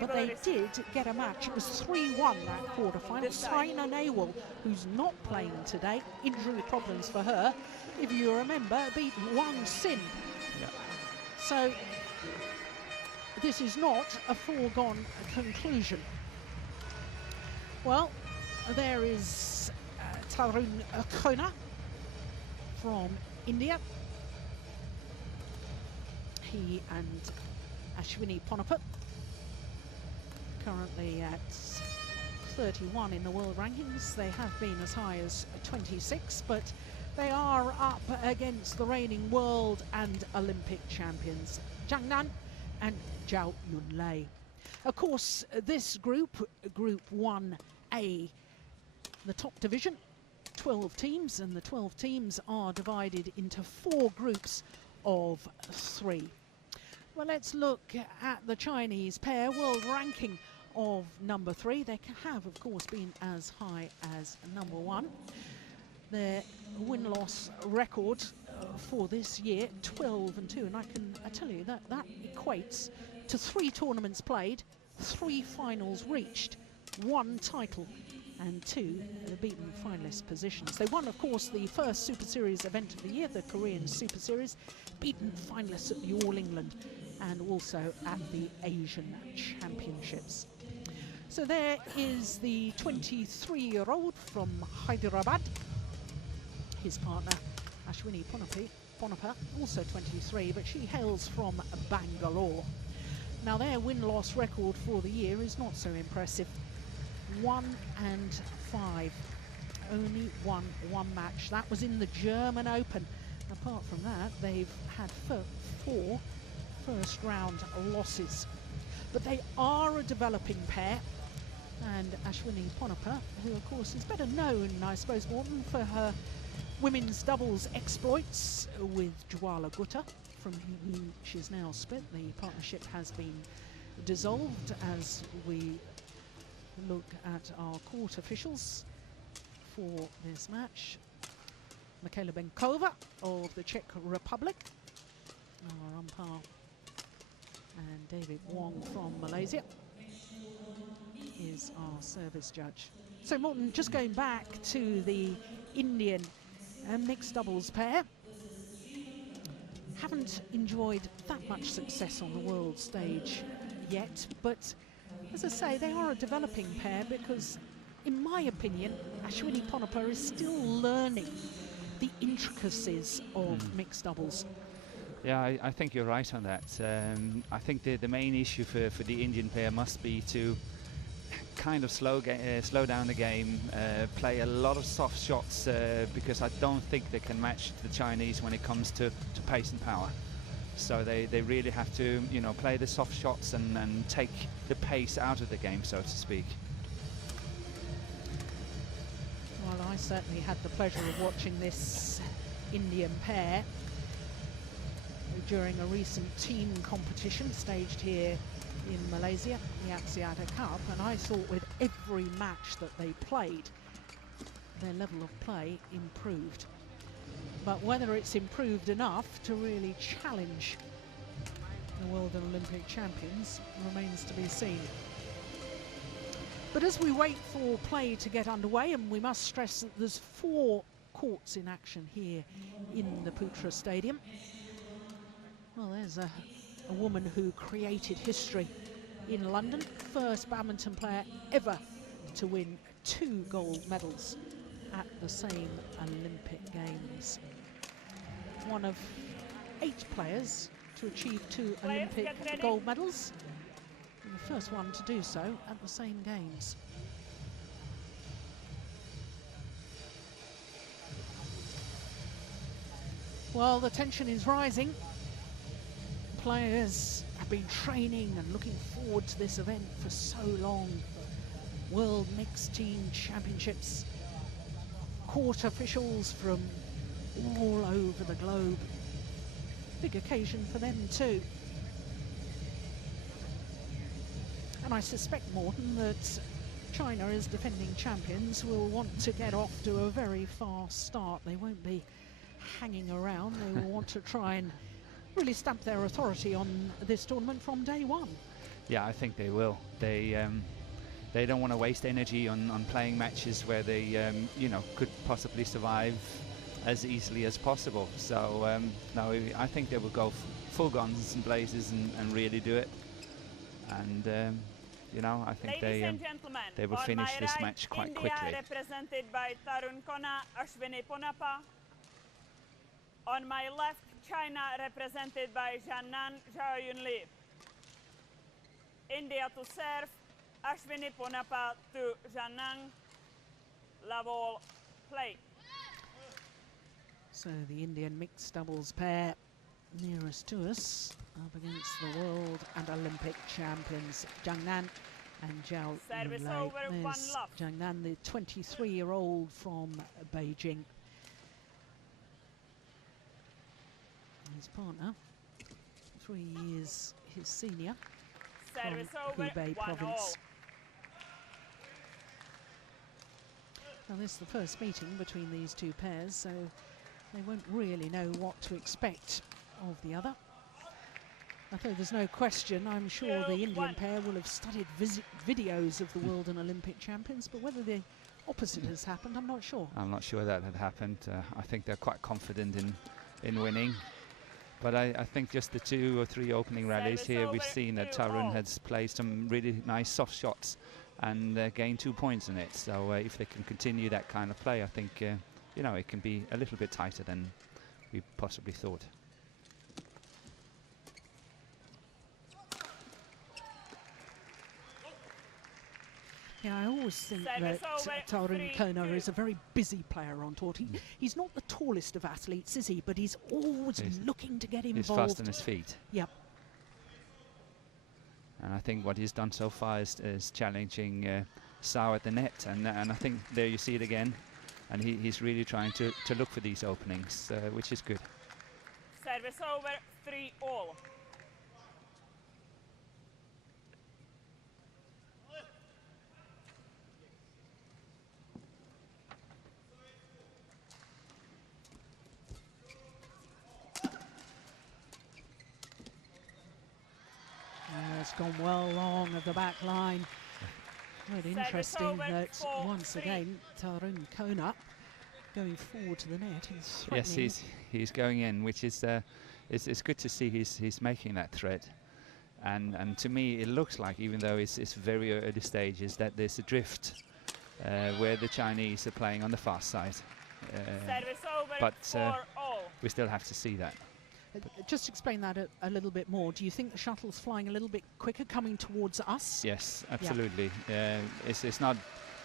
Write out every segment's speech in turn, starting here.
but they did get a match. It was 3-1 that quarter-final. Saina Nehwal, who's not playing today, injury problems for her, if you remember, beat Wang Sin. Yeah. So this is not a foregone conclusion. Well, there is Tarun Kona from India. He and P.Ashwini Ponnappa, currently at 31 in the world rankings. They have been as high as 26, but they are up against the reigning world and Olympic champions Zhang and Zhao Yunlei. Of course, this group, Group 1A, the top division, 12 teams, and the 12 teams are divided into 4 groups of 3. Well, let's look at the Chinese pair, world ranking of number 3. They have, of course, been as high as number 1. Their win-loss record for this year, 12-2, and I tell you that equates to 3 tournaments played, 3 finals reached, 1 title and 2 beaten finalist positions. They won, of course, the first Super Series event of the year, the Korean Super Series, beaten finalists at the All England and also at the Asian Championships. So there is the 23-year-old from Hyderabad. His partner, P.Ashwini Ponnappa, also 23, but she hails from Bangalore. Now their win-loss record for the year is not so impressive. 1-5. Only won 1 match. That was in the German Open. Apart from that, they've had 4 first-round losses. But they are a developing pair. And P.Ashwini Ponnappa, who of course is better known, I suppose, Morten, for her women's doubles exploits with Jwala Gutta, from who she's now split. The partnership has been dissolved as we look at our court officials for this match. Michaela Benkova of the Czech Republic, our umpire, and David Wong from Malaysia is our service judge. So Morten, just going back to the Indian mixed doubles pair, haven't enjoyed that much success on the world stage yet, but as I say, they are a developing pair because, in my opinion, P.Ashwini Ponnappa is still learning the intricacies of mixed doubles. Yeah, I think you're right on that. I think the main issue for the Indian pair must be to kind of slow down the game, play a lot of soft shots, because I don't think they can match the Chinese when it comes to pace and power. So they really have to, you know, play the soft shots and take the pace out of the game, so to speak. Well, I certainly had the pleasure of watching this Indian pair during a recent team competition staged here in Malaysia, the Axiata Cup, and I thought with every match that they played, their level of play improved. But whether it's improved enough to really challenge the world and Olympic champions remains to be seen. But as we wait for play to get underway, and we must stress that there's 4 courts in action here in the Putra Stadium. Well, there's a woman who created history in London, first badminton player ever to win 2 gold medals at the same Olympic Games. One of 8 players to achieve 2 Olympic gold medals, and the first one to do so at the same Games. Well, the tension is rising. Players have been training and looking forward to this event for so long. World Mixed Team Championships. Court officials from all over the globe. Big occasion for them too. And I suspect, Morten, that China, as defending champions, will want to get off to a very fast start. They won't be hanging around. They will want to try and really stamp their authority on this tournament from day one. Yeah, I think they will. They don't want to waste energy on playing matches where they, you know, could possibly survive as easily as possible. So no, I think they will go full guns and blazes and really do it. And you know, I think they will finish this match quite India quickly. Represented by Tarun, Kona, Ashwini, Ponnappa. On my left, China represented by Zhang, Zhao, Yunlei. India to serve, Ashwini, Ponnappa to Zhang. Love all, play. So the Indian mixed doubles pair nearest to us, up against the world and Olympic champions Zhang and Zhao. Service Yunlei. over, one There's love. Zhang, the 23-year-old from Beijing. His partner, 3 years his senior, Service from over, Hubei 1-all. province. Now this is the first meeting between these two pairs, so they won't really know what to expect of the other. Although there's no question, I'm sure the Indian pair will have studied videos of the world and Olympic champions, but whether the opposite has happened, I'm not sure. I'm not sure that had happened. I think they're quite confident in winning. But I think just the 2 or 3 opening rallies here, we've seen that Tarun has played some really nice soft shots and gained 2 points in it. So if they can continue that kind of play, I think you know, it can be a little bit tighter than we possibly thought. Yeah, I always think that Tarun Kona is a very busy player on tour. He's not the tallest of athletes, is he? But he's always looking to get involved. He's fast on his feet. Yep. And I think what he's done so far is challenging Zhao at the net. And I think there you see it again. And he's really trying to look for these openings, which is good. Service over, 3-all. It's gone well long of the back line. Quite interesting that once again Tarun Kona going forward to the net. Yes, he's going in, which is it's good to see he's making that threat. And to me, it looks like, even though it's very early stages, that there's a drift where the Chinese are playing on the fast side. Service over, But 4-all. we still have to see that. Just explain that a little bit more. Do you think the shuttle's flying a little bit quicker coming towards us? Yes, absolutely. It's not,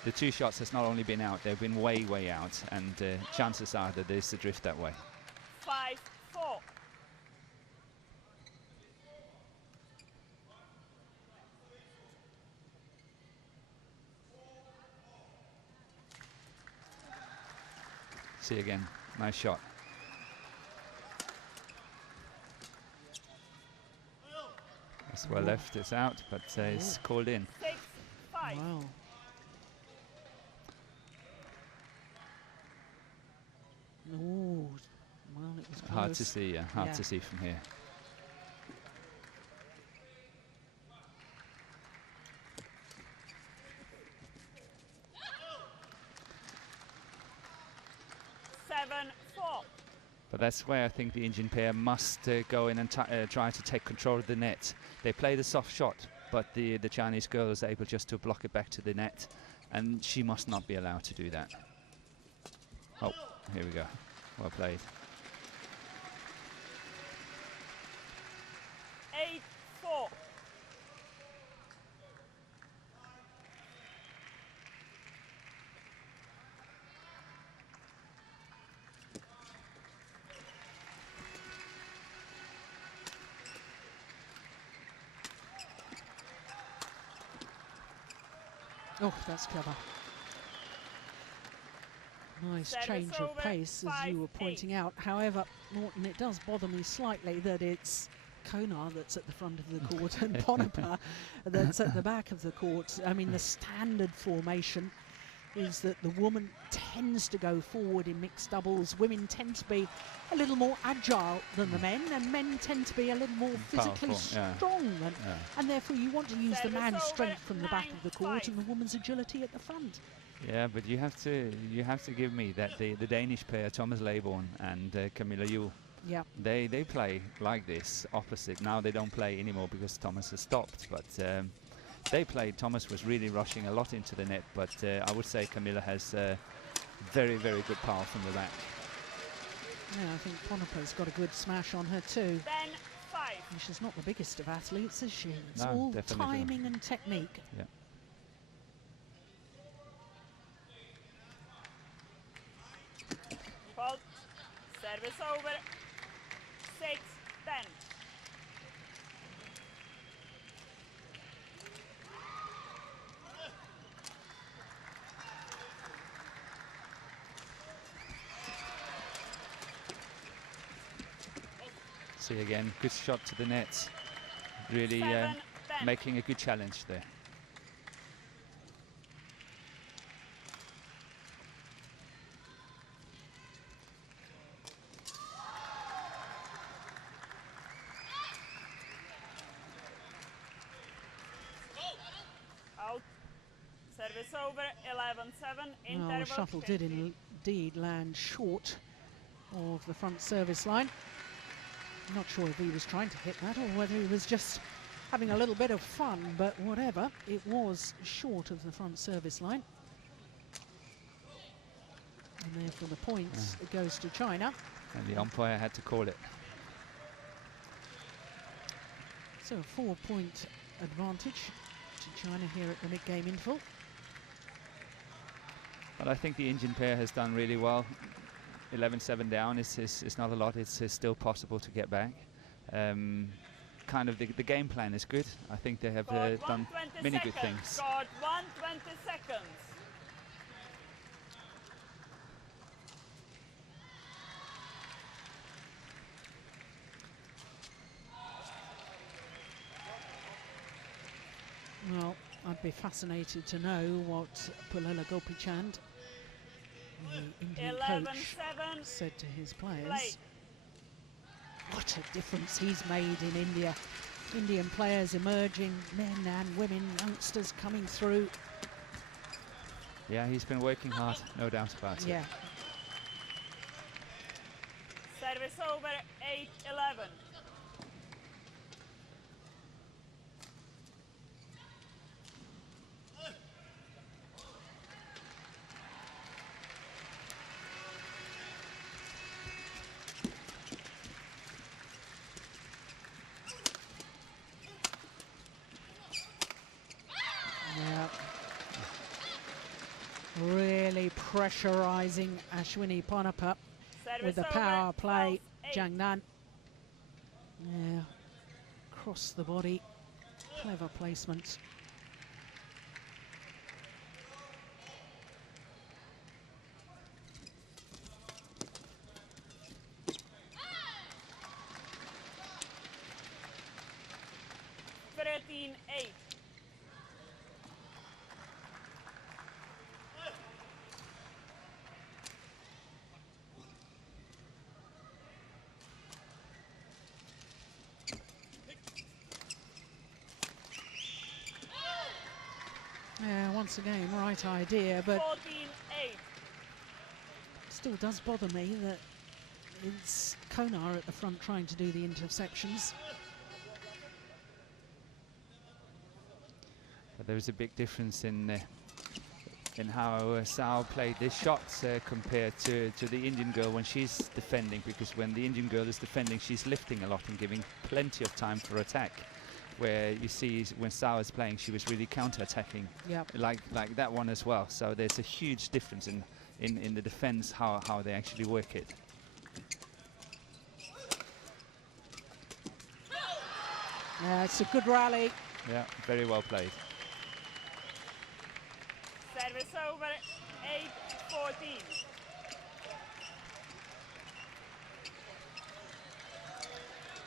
the 2 shots has not only been out, they've been way out, and chances are that there's a drift that way. 5-4. See again, nice shot. It's well left, it's out, but it's called in. 6-5. Wow. Oh, well, it was Hard close. to see, hard to see from here. But that's where I think the Indian pair must go in and try to take control of the net. They play the soft shot, but the Chinese girl is able just to block it back to the net, and she must not be allowed to do that. Oh, here we go. Well played. 8-4. Oh, that's clever. Nice change of pace, as you were pointing out. However, Morton, it does bother me slightly that it's Kona that's at the front of the court and Ponnappa that's at the back of the court. I mean, the standard formation is that the woman tends to go forward in mixed doubles. Women tend to be a little more agile than the men, and men tend to be a little more physically strong. And therefore you want to use the man's strength from the back of the court and the woman's agility at the front. Yeah, but you have to give me that the Danish pair, Thomas Leybourne and Camilla Juhl, they play like this, opposite. Now they don't play anymore because Thomas has stopped, but they played. Thomas was really rushing a lot into the net, but I would say Camilla has very, very good power from the back. Yeah, I think Ponnappa's got a good smash on her too. Then 5. And she's not the biggest of athletes, is she? It's No, all definitely timing and technique. Yeah. Fault. Service over. 6-10. See again, good shot to the net. Really 7-10. making a good challenge there. Out. Service over. 11-7. Well, the shuttle did indeed land short of the front service line. I'm not sure if he was trying to hit that or whether he was just having a little bit of fun, but whatever, it was short of the front service line. And therefore the points it goes to China. And the umpire had to call it. So a 4-point advantage to China here at the mid-game interval. But I think the Indian pair has done really well. 11-7 down is not a lot. It's still possible to get back. Kind of the game plan is good. I think they have done many good things. Got 120 seconds. Well, I'd be fascinated to know what Pullela Gopichand, the Indian coach, said to his players. What a difference he's made in India. Indian players emerging, men and women, youngsters coming through. Yeah, he's been working hard, no doubt about it. Yeah. Service over. 8-11. Really pressurising Ashwini Ponnappa with the power play. Zhang Nan. Yeah, across the body, clever placement. Yeah, once again, right idea, but 14-8. still does bother me that it's Kona at the front trying to do the intersections. But there is a big difference in how Zhao played this shots compared to the Indian girl when she's defending, because when the Indian girl is defending, she's lifting a lot and giving plenty of time for attack. Where you see when Zhao is playing, she was really counter-attacking, like that one as well. So there's a huge difference in the defense, how they actually work it. Yeah, it's a good rally. Yeah, very well played. Service over. 8-14.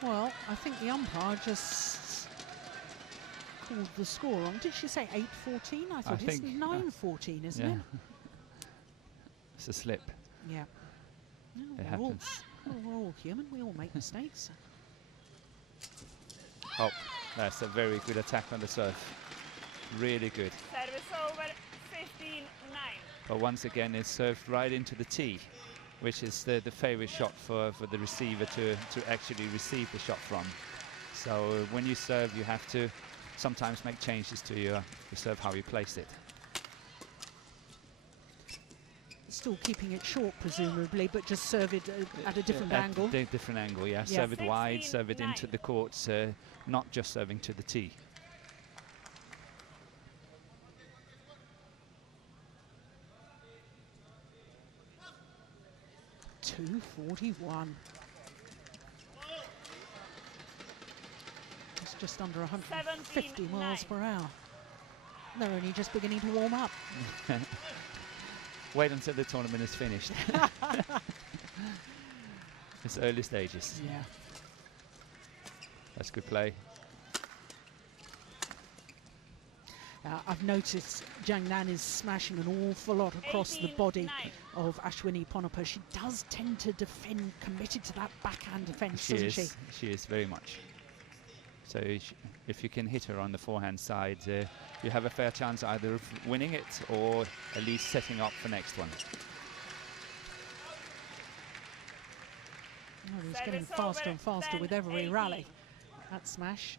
Well, I think the umpire just called the score wrong. Did she say 8-14? I thought it's 9-14, isn't it? It's a slip. Yeah. No, It we're all- happens. we're all human. We all make mistakes. Oh, that's a very good attack on the serve. Really good. Service over 15-9. But once again, it's served right into the tee, which is the favorite shot for the receiver to actually receive the shot from. So when you serve, you have to sometimes make changes to your serve, how you place it. Still keeping it short, presumably, but just serve it at a different angle. Different angle, yeah. Yeah. Serve it wide, serve it 16-9. into the court, not just serving to the tee. .241. It's just under 150 miles per hour. They're only just beginning to warm up. Wait until the tournament is finished. It's early stages. Yeah. That's good play. I've noticed Zhang is smashing an awful lot across the body 18-9. of Ashwini Ponnappa. She does tend to defend, committed to that backhand defence, She doesn't is. she? She is very much. So if you can hit her on the forehand side, you have a fair chance either of winning it or at least setting up for next one. Oh, he's Service getting faster over, and faster with every 10-18. rally. That smash.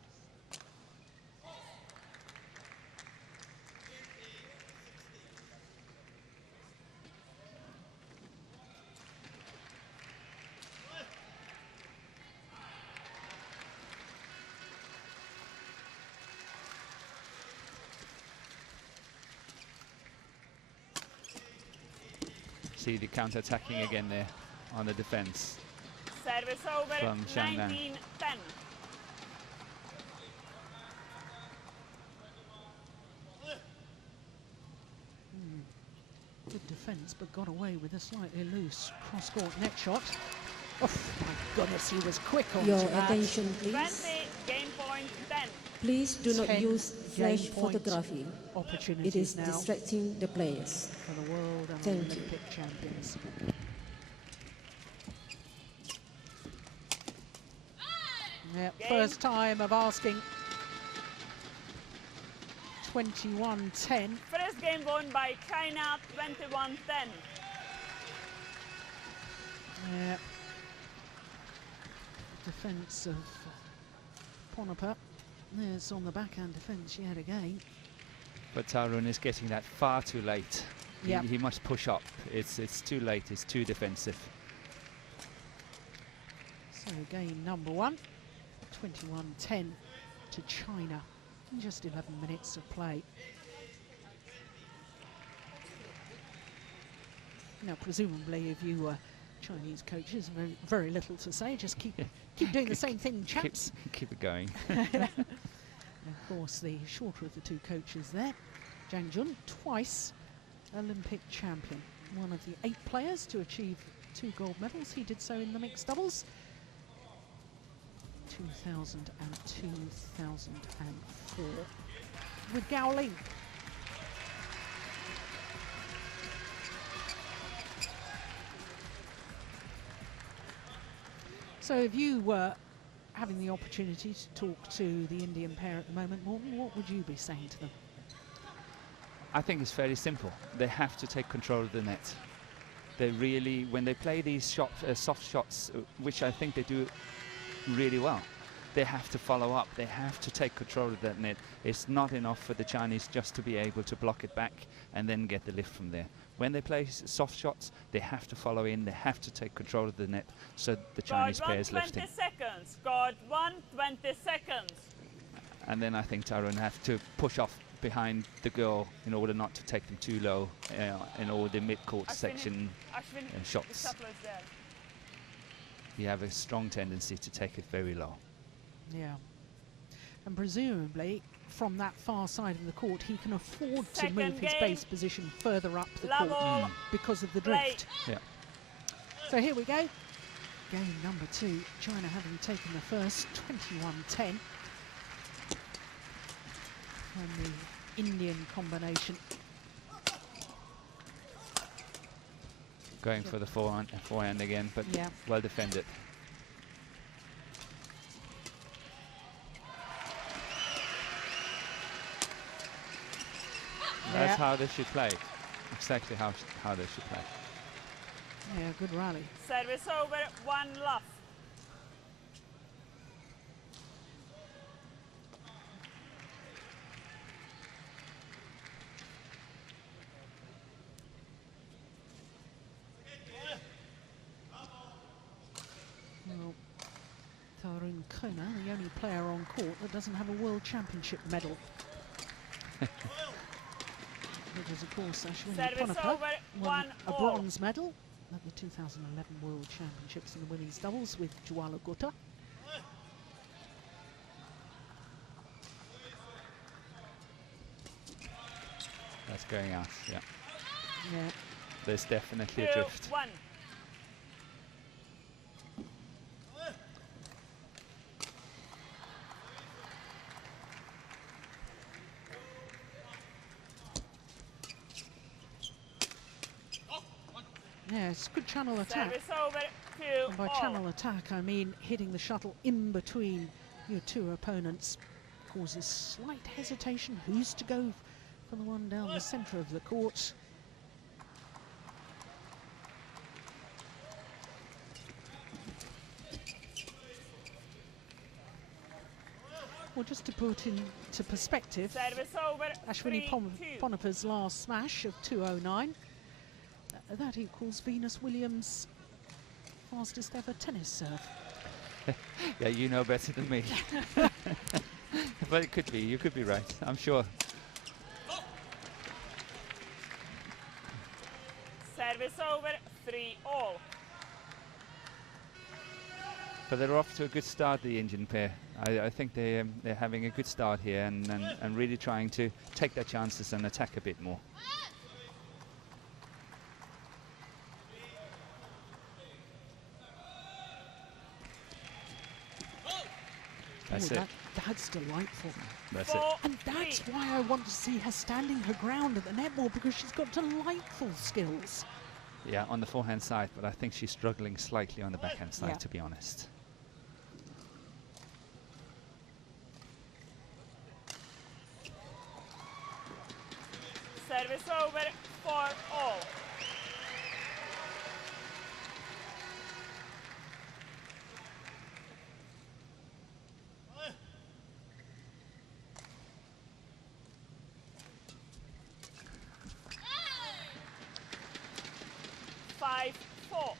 See the counter-attacking again there on the defense. Service over From Zhang. 19-10. Good defence, but got away with a slightly loose cross-court net shot. Oh my goodness, he was quick on Your that. attention, 20, please. game point 10. Please do not 10 use flash game point photography. Opportunities It is now distracting the players. for the world and Thank you. Olympic champions. Yeah, Game. first time of asking. 21-10. First game won by China, 21-10. Yeah. Defence of Ponnappa. There's on the backhand defence yet again. But Tarun is getting that far too late. Yep. He must push up. It's too late. It's too defensive. So game number one, 21-10 to China in just 11 minutes of play. Now, presumably, if you were Chinese coaches, very little to say. Just keep doing the same thing, chaps. Keep it going. And of course, the shorter of the two coaches there, Zhang, twice Olympic champion. One of the 8 players to achieve 2 gold medals. He did so in the mixed doubles. 2000 and 2004 with Li-Ning. So if you were having the opportunity to talk to the Indian pair at the moment, what would you be saying to them? I think it's fairly simple. They have to take control of the net. They really, when they play these soft shots, which I think they do really well, they have to follow up. They have to take control of that net. It's not enough for the Chinese just to be able to block it back and then get the lift from there. When they play soft shots, they have to follow in. They have to take control of the net so the Chinese God, players 120 lifting. seconds. God, 120 seconds. And then I think Tarun have to push off behind the girl in order not to take them too low in all the mid-court section Ashwini, shots. the shuttle is there. You have a strong tendency to take it very low. Yeah. And presumably, from that far side of the court, he can afford to Second move his game. base position further up the Level. court because of the Play. drift. Yeah. So here we go. Game number 2. China having taken the first, 21-10. And the Indian combination. Going for the forehand again, but Yeah. well defended. That's how they should play. Exactly how they should play. Yeah, good rally. Service over, 1 love. Well, Tarun Kona, the only player on court that doesn't have a World Championship medal. Which is, of course, Ashwini Service Ponnappa over, won 1 a all. bronze medal at the 2011 World Championships in the women's doubles with Kuala. That's going out, yeah. Yeah. There's definitely a 2, drift. 1. Yeah, it's good channel attack. Service over, 2 And by all. channel attack, I mean hitting the shuttle in between your two opponents. Causes slight hesitation. Who's to go for the one down the centre of the court? Well, just to put into perspective, Service over, Ashwini 3-2. Ponnappa's last smash of 209, that equals Venus Williams' fastest ever tennis serve. Yeah, you know better than me. But it could be, you could be right, I'm sure. Service over, 3 all. But they're off to a good start, the Indian pair. I think they're having a good start here and really trying to take their chances and attack a bit more. That's it. That's delightful. That's it. 4, And that's 3. why I want to see her standing her ground at the netball, because she's got delightful skills. Yeah, on the forehand side, but I think she's struggling slightly on the backhand side, Yeah. to be honest. Service over, 4 all. Five, 4.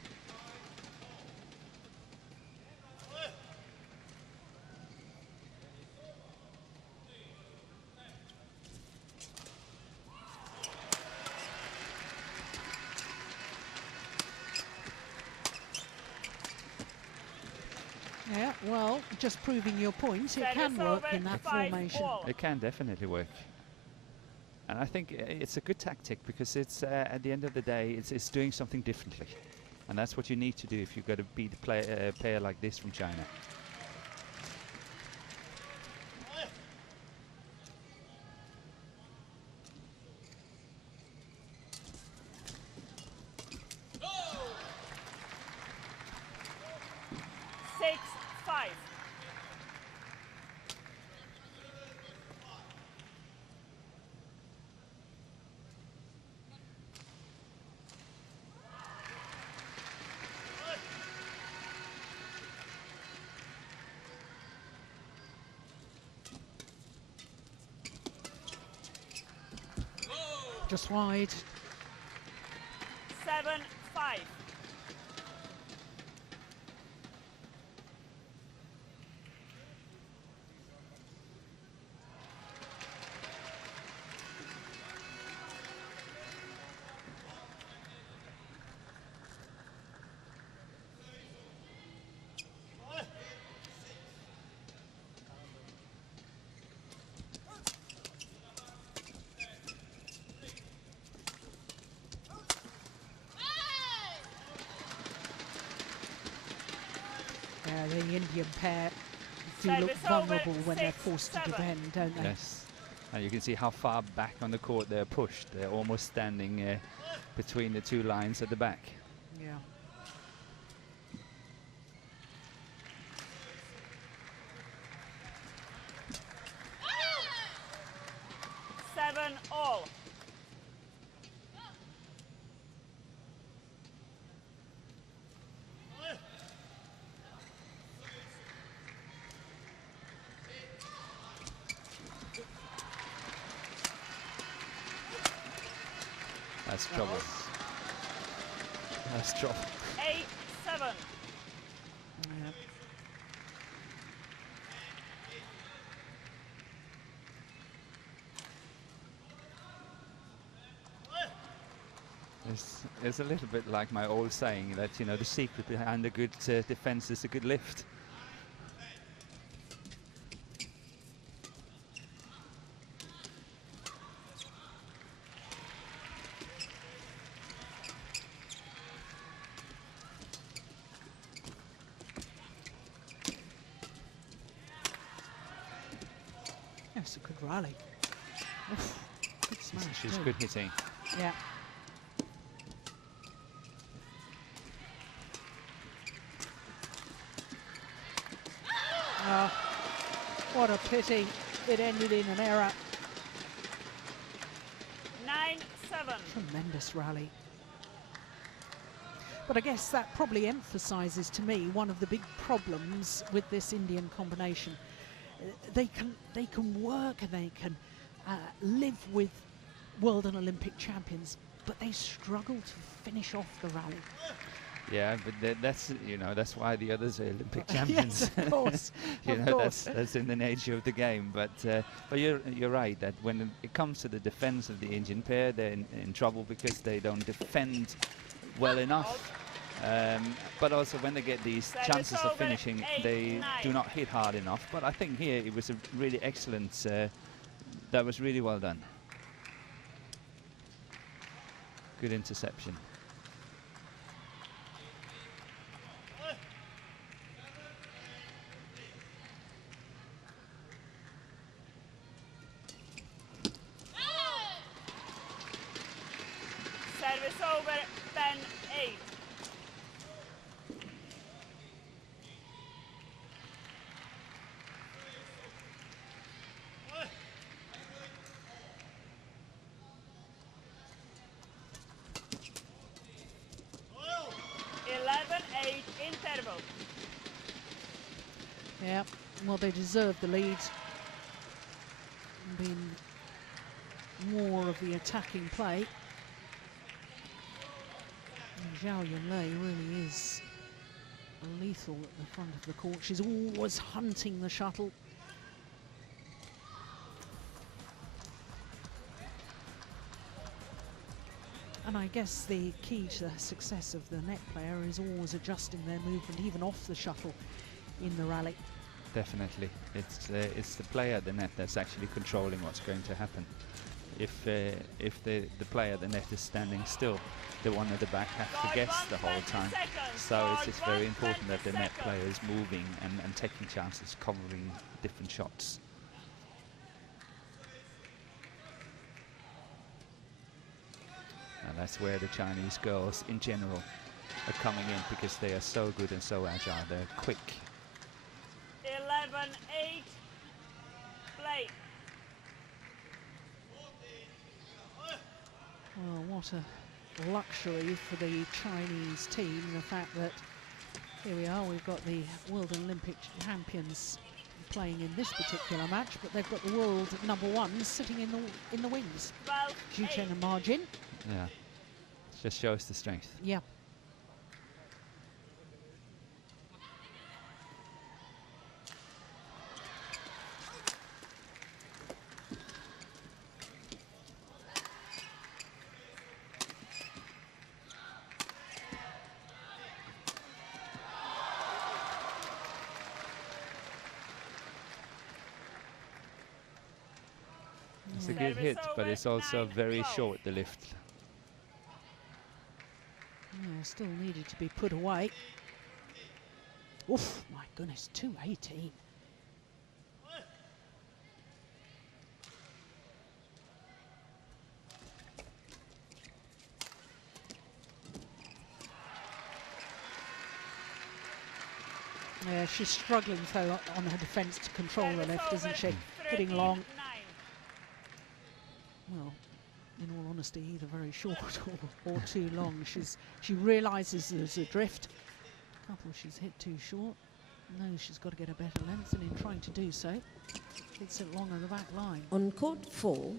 Yeah, well, just proving your point, it Service can work over, in that 5 formation. all. It can definitely work. And I think it's a good tactic because it's at the end of the day, it's doing something differently. And that's what you need to do if you've got to beat a player like this from China. Six, 5. Just wide. 7, 5. Yeah, the Indian pair do Service look over, vulnerable when they're 6, forced to 7. defend, don't they? Yes. And you can see how far back on the court they're pushed. They're almost standing between the two lines at the back. Yeah. Seven all. That's trouble. That's trouble. 8-7. Yeah. It's a little bit like my old saying that, you know, the secret behind a good defense is a good lift. That's a good rally. Oof, good smash. She's too. good hitting. Yeah. Oh, what a pity. It ended in an error. 9-7. Tremendous rally. But I guess that probably emphasises to me one of the big problems with this Indian combination. They can work and they can live with world and Olympic champions, but they struggle to finish off the rally. Yeah, but that's, you know, that's why the others are Olympic champions. Yes, of course. You of know, course. that's in the nature of the game. But you're right that when it comes to the defense of the Indian pair, they're in trouble because they don't defend well enough. But also when they get these Service chances of over, finishing, 8-9. they do not hit hard enough. But I think here it was a really excellent. That was really well done. Good interception. Service over, 10-8. Interval. Yeah, well, they deserve the lead. Been more of the attacking play. And Zhao Yunlei really is lethal at the front of the court. She's always hunting the shuttle. And I guess the key to the success of the net player is always adjusting their movement, even off the shuttle in the rally. Definitely, it's the player at the net that's actually controlling what's going to happen. If the player at the net is standing still, the one at the back has to guess the whole time. So it's very important that the net player is moving and taking chances, covering different shots. And that's where the Chinese girls in general are coming in, because they are so good and so agile. They're quick. 11-8. Play. Well, what a luxury for the Chinese team, the fact that here we are, we've got the World and Olympic champions playing in this particular match, but they've got the world #1 sitting in the wings. 12-8. Zhuchen and Margin. Yeah, just shows the strength. Yeah. It's a good hit, but it's also very short, the lift. Yeah, still needed to be put away. Oof, my goodness, 218. Yeah, she's struggling though on her defence to control the Service lift, isn't over, she? Hitting 13-9. long. Well, in all honesty, either very short or too long. She realises there's a drift. Couple she's hit too short. Knows she's got to get a better length, and in trying to do so, hits it long on the back line. On court 4,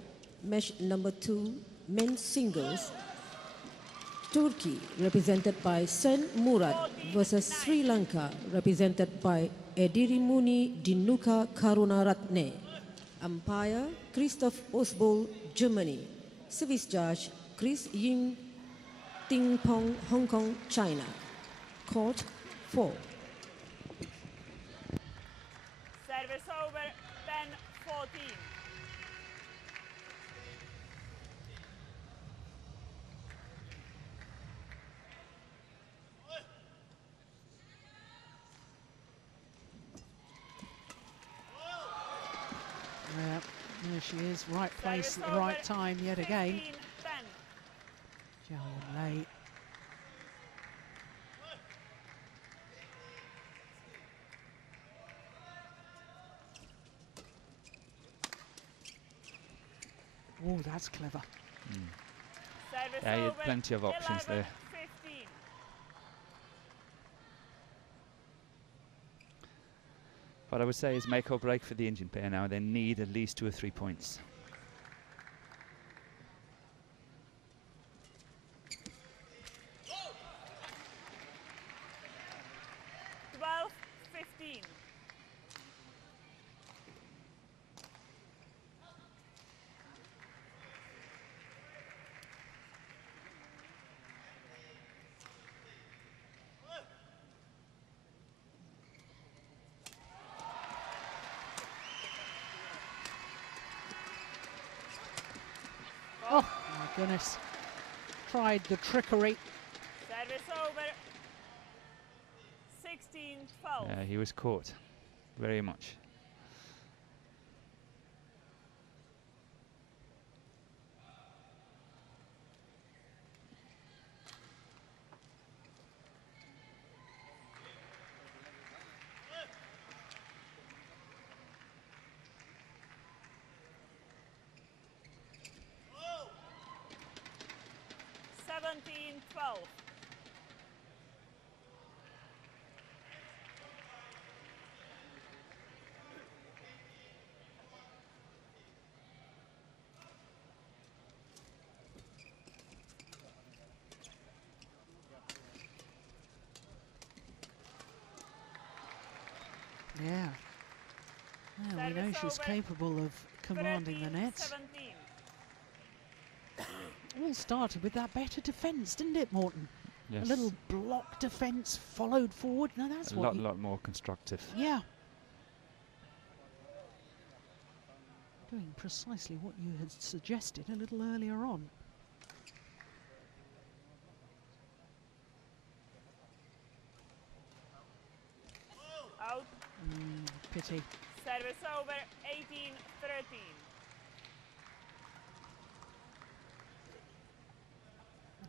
match number 2, men's singles. Turkey, represented by Sen Murad, versus Sri Lanka, represented by Edirimuni Dinuka Karunaratne. Umpire, Christoph Osbol, Germany. Service judge, Chris Ying Ting Pong, Hong Kong, China. Court 4. Service over, 10-14. Yeah, there she is, right place at the right time yet again. 15-10. Zhao Yunlei. Oh, that's clever. Service Yeah, you had over, plenty of options there. 11-15. What I would say is make or break for the Indian pair now. They need at least 2 or 3 points. Oh, my goodness. Tried the trickery. Service over, 16-12. He was caught very much. Yeah. Yeah, we know she's capable of commanding the nets. 13-17. All started with that better defence, didn't it, Morton? Yes. A little block defence followed forward. No, that's A what lot more constructive. Yeah. Doing precisely what you had suggested a little earlier on. Out. Pity. Service over, 18-13.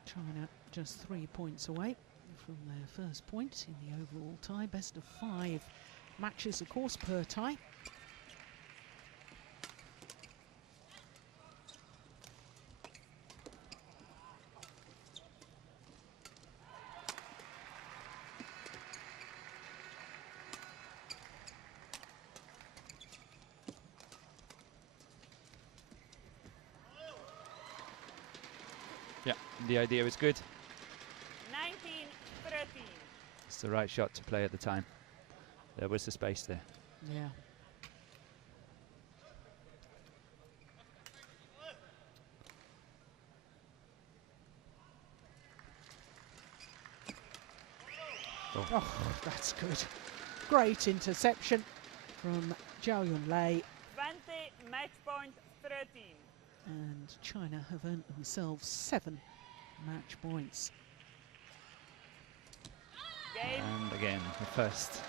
China just 3 points away from their first point in the overall tie. Best of 5 matches, of course, per tie. Yeah, the idea is good. 19-13. It's the right shot to play at the time. There was the space there. Yeah. Oh, that's good. Great interception from Zhao Yunlei. 20, match point 13. And China have earned themselves 7 match points. Game. And again, the first.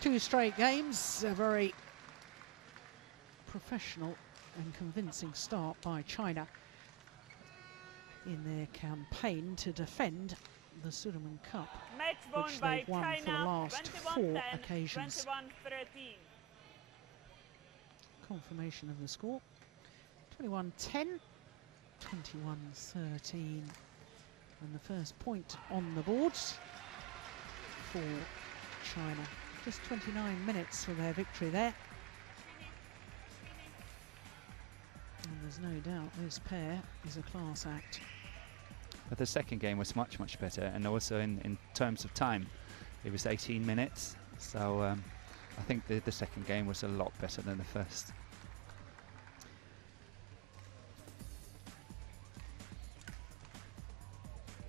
2 straight games, a very professional and convincing start by China in their campaign to defend the Sudirman Cup, Match won which by they've won for the China, last 4 21-10, occasions. 21-13. Confirmation of the score, 21-10, 21-13. And the first point on the boards for China. Just 29 minutes for their victory there. And there's no doubt this pair is a class act. But the second game was much, much better, and also in terms of time, it was 18 minutes. So I think the second game was a lot better than the first.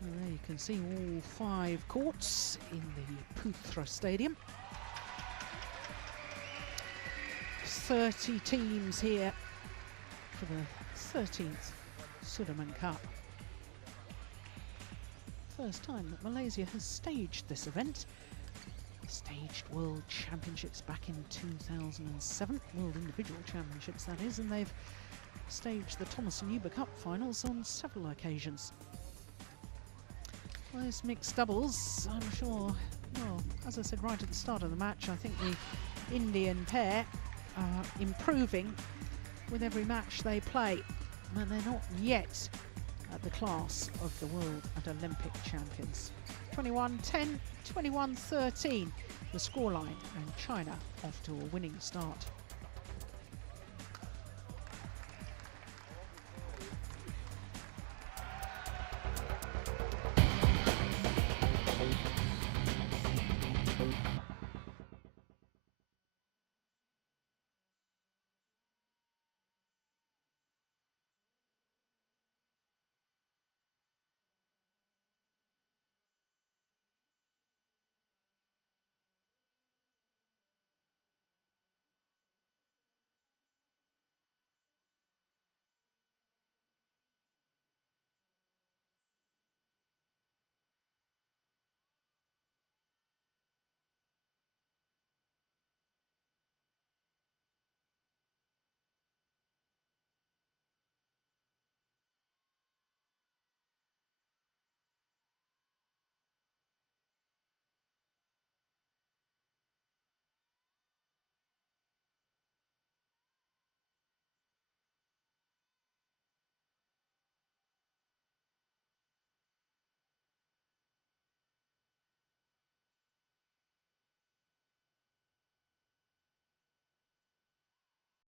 Well, there you can see all 5 courts in the Putra Stadium. 30 teams here for the 13th Sudirman Cup. First time that Malaysia has staged this event. Staged World Championships back in 2007, World Individual Championships that is, and they've staged the Thomas and Uber Cup finals on several occasions. Well, this mixed doubles, I'm sure, well, as I said right at the start of the match, I think the Indian pair are improving with every match they play, and they're not yet at the class of the world and Olympic champions. 21-10, 21-13, the scoreline, and China off to a winning start.